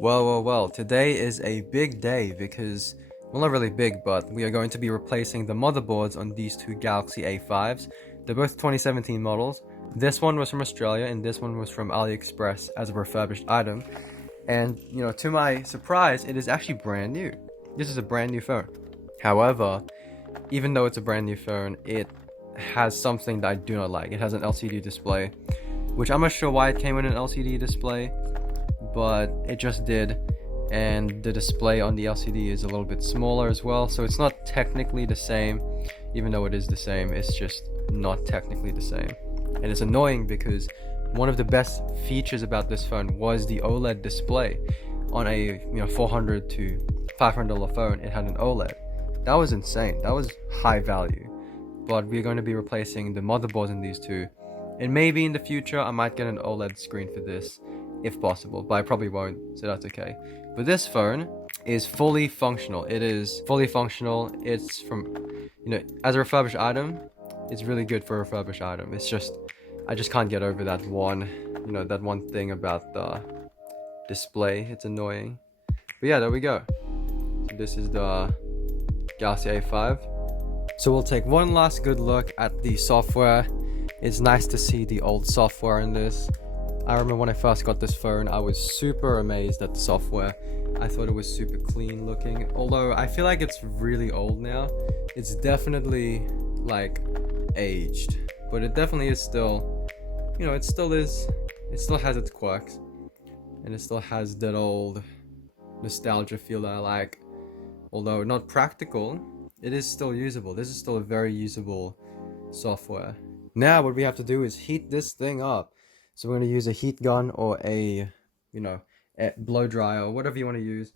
Well, today is a big day because, well, not really big, but we are going to be replacing the motherboards on these two Galaxy A5s. They're both 2017 models. This one was from Australia and this one was from AliExpress as a refurbished item. And, to my surprise, it is actually brand new. This is a brand new phone. However, even though it's a brand new phone, it has something that I do not like. It has an LCD display, which I'm not sure why it came with an LCD display, but it just did. And the display on the LCD is a little bit smaller as well, so it's not technically the same. Even though it is the same, it's just not technically the same. And it's annoying because one of the best features about this phone was the OLED display. On a $400 to $500 phone, it had an OLED. That was insane. That was high value. But we're going to be replacing the motherboards in these two, and maybe in the future I might get an OLED screen for this if possible, but I probably won't, so that's okay. But this phone is fully functional. It is fully functional. It's from, as a refurbished item, it's really good for a refurbished item. It's just, I just can't get over that one thing about the display. It's annoying. But yeah, there we go. So this is the Galaxy A5. So we'll take one last good look at the software. It's nice to see the old software in this. I remember when I first got this phone, I was super amazed at the software. I thought it was super clean looking, although I feel like it's really old now. It's definitely like aged, but it definitely is still, it still has its quirks, and it still has that old nostalgia feel that I like. Although not practical, it is still usable. This is still a very usable software. Now what we have to do is heat this thing up. So we're going to use a heat gun or a blow dryer or whatever you want to use.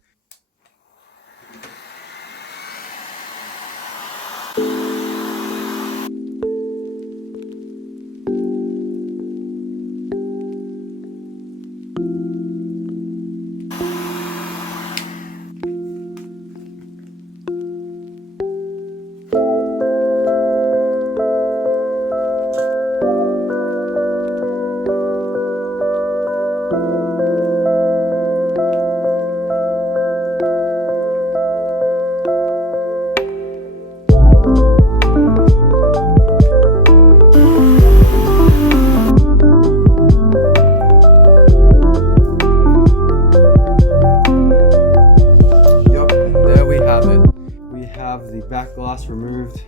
The back glass removed,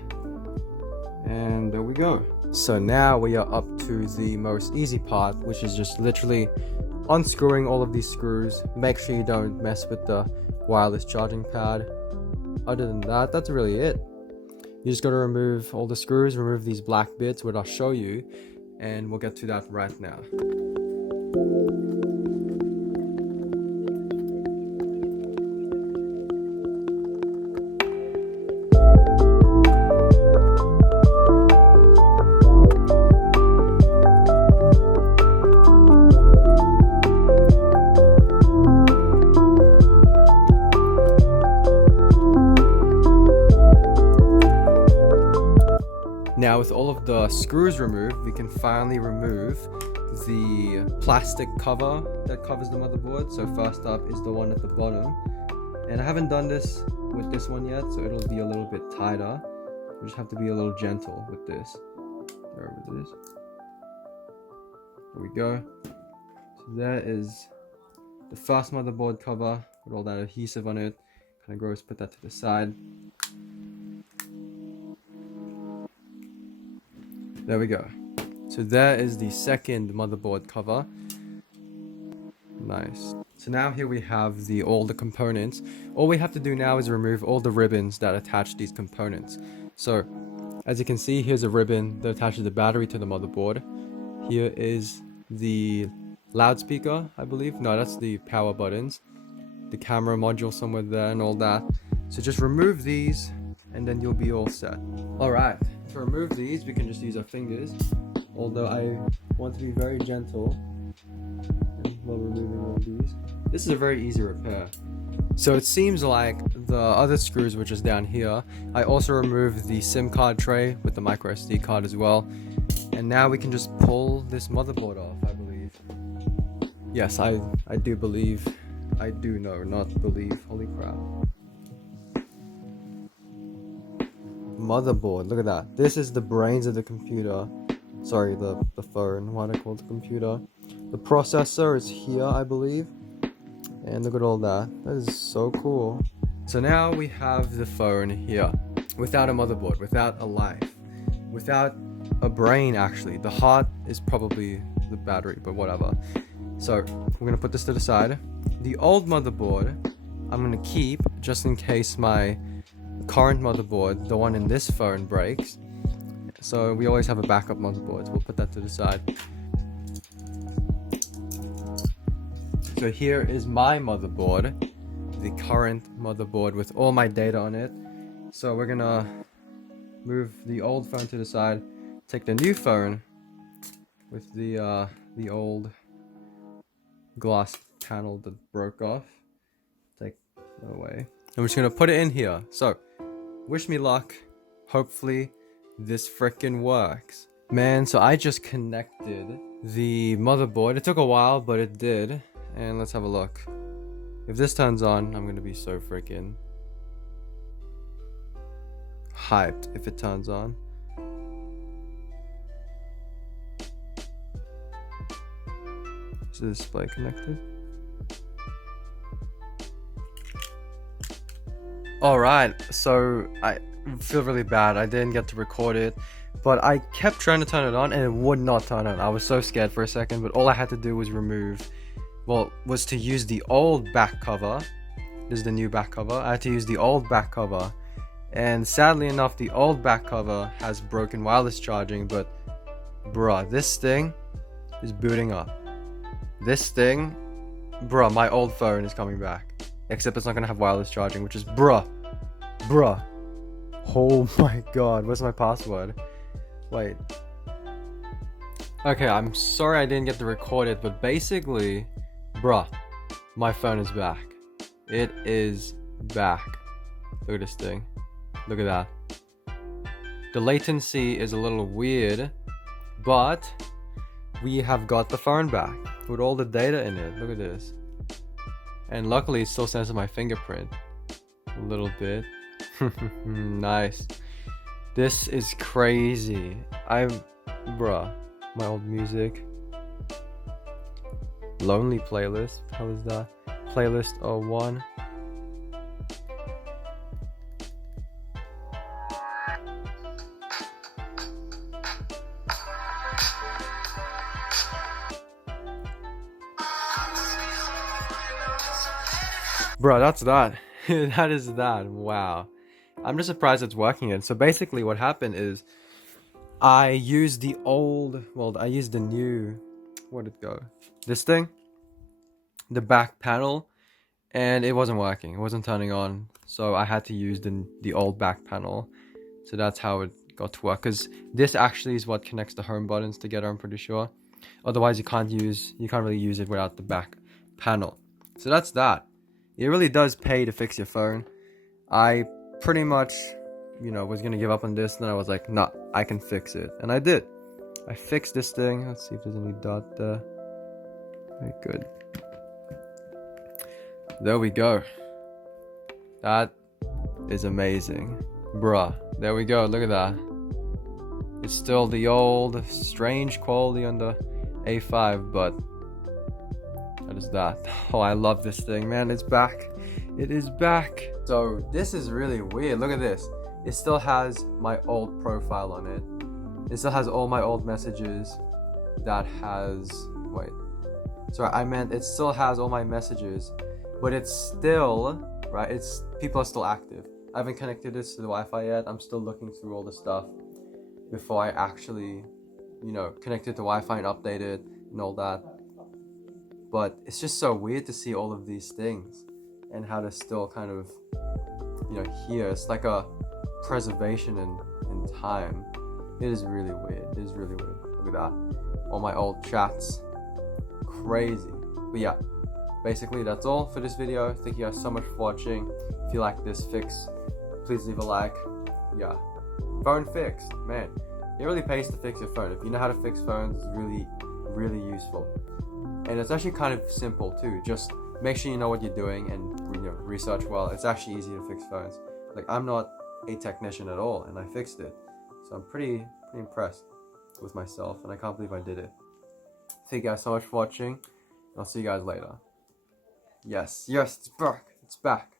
and there we go. So now we are up to the most easy part, which is just literally unscrewing all of these screws. Make sure you don't mess with the wireless charging pad. Other than that, that's really it. You just got to remove all the screws, remove these black bits, which I'll show you, and we'll get to that right now. Now with all of the screws removed, we can finally remove the plastic cover that covers the motherboard. So first up is the one at the bottom. And I haven't done this with this one yet, so it'll be a little bit tighter. We just have to be a little gentle with this. Wherever it is. There we go. So there is the first motherboard cover with all that adhesive on it. Kind of gross, put that to the side. There we go. So there is the second motherboard cover. Nice. So now here we have all the components. All we have to do now is remove all the ribbons that attach these components. So as you can see, here's a ribbon that attaches the battery to the motherboard. Here is the loudspeaker, I believe. No, that's the power buttons. The camera module somewhere there and all that. So just remove these and then you'll be all set. Alright. To remove these, we can just use our fingers, although I want to be very gentle while removing all these. This is a very easy repair. So it seems like the other screws, which is down here, I also removed the SIM card tray with the micro SD card as well. And now we can just pull this motherboard off, I believe. Yes, I do believe I do know, not believe. Holy crap. Motherboard, look at that. This is the brains of the computer. Sorry, the phone, what I call the computer. The processor is here, I believe. And look at all that. That is so cool. So now we have the phone here. Without a motherboard, without a life, without a brain actually. The heart is probably the battery, but whatever. So we're gonna put this to the side. The old motherboard I'm gonna keep just in case my current motherboard, the one in this phone, breaks. So we always have a backup motherboard. We'll put that to the side. So here is my motherboard, the current motherboard with all my data on it. So we're gonna move the old phone to the side, take the new phone with the old glass panel that broke off, take that away. And we're just gonna put it in here. So wish me luck. Hopefully this frickin' works. Man, so I just connected the motherboard. It took a while, but it did. And let's have a look. If this turns on, I'm gonna be so freaking hyped if it turns on. Is the display connected? Alright, so I feel really bad. I didn't get to record it, but I kept trying to turn it on and it would not turn on. I was so scared for a second, but all I had to do was was to use the old back cover. This is the new back cover. I had to use the old back cover, and sadly enough the old back cover has broken wireless charging, but bruh, this thing is booting up. This thing, bruh, my old phone is coming back, except it's not gonna have wireless charging, which is bruh. Oh my god, what's my password? Wait. Okay, I'm sorry I didn't get to record it, but basically, bruh, my phone is back. It is back. Look at this thing. Look at that. The latency is a little weird, but we have got the phone back with all the data in it. Look at this. And luckily it still sends my fingerprint. A little bit. Nice. This is crazy. Bruh, my old music. Lonely playlist. How is that? Playlist 01. Bro, that's that. That is that. Wow. I'm just surprised it's working. And so basically what happened is I used the new, where'd it go? This thing, the back panel, and it wasn't working. It wasn't turning on. So I had to use the old back panel. So that's how it got to work. Because this actually is what connects the home buttons together, I'm pretty sure. Otherwise you can't really use it without the back panel. So that's that. It really does pay to fix your phone. I pretty much, was gonna give up on this, and then I was like, nah, I can fix it. And I did. I fixed this thing. Let's see if there's any dot there. Very good. There we go. That is amazing. Bruh. There we go. Look at that. It's still the old strange quality on the A5, but that is that. Oh, I love this thing, man. It's back. It is back. So this is really weird. Look at this. It still has my old profile on it. It still has all my old messages. It still has all my messages, but it's still, right? People are still active. I haven't connected this to the Wi-Fi yet. I'm still looking through all the stuff before I actually, connect it to Wi-Fi and update it and all that. But it's just so weird to see all of these things and how they're still kind of, here. It's like a preservation in time. It is really weird. It is really weird. Look at that. All my old chats. Crazy. But yeah, basically that's all for this video. Thank you guys so much for watching. If you like this fix, please leave a like. Yeah. Phone fixed. Man, it really pays to fix your phone. If you know how to fix phones, it's really, really useful. And it's actually kind of simple too. Just make sure you know what you're doing and research well. It's actually easy to fix phones. Like, I'm not a technician at all, and I fixed it. So I'm pretty impressed with myself, and I can't believe I did it. Thank you guys so much for watching, and I'll see you guys later. Yes, it's back. It's back.